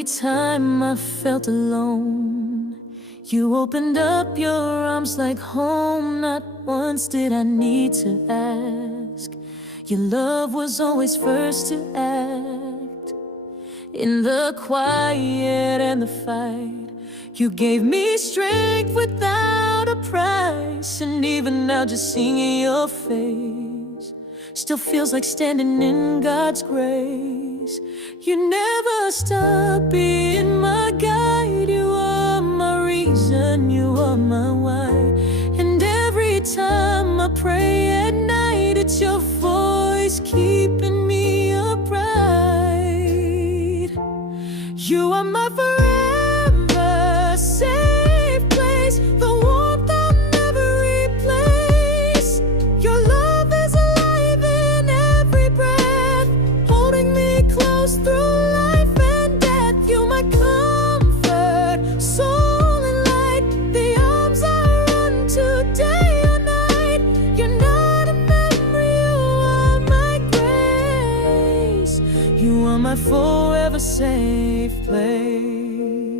Every time I felt alone, you opened up your arms like home. Not once did I need to ask. Your love was always first to act. In the quiet and the fight, you gave me strength without a price. And even now just seeing your face still feels like standing in God's grace. You never stop being my guide. You are my reason, you are my why. And every time I pray at night, it's your voice keeping me upright. You are my forever safe place, the warmth I'll never replace. Your love is alive in every breath, holding me close through life and death. You're my comfort, soul and light, the arms I run to day or night. You're not a memory, you are my grace. You are my forever safe place.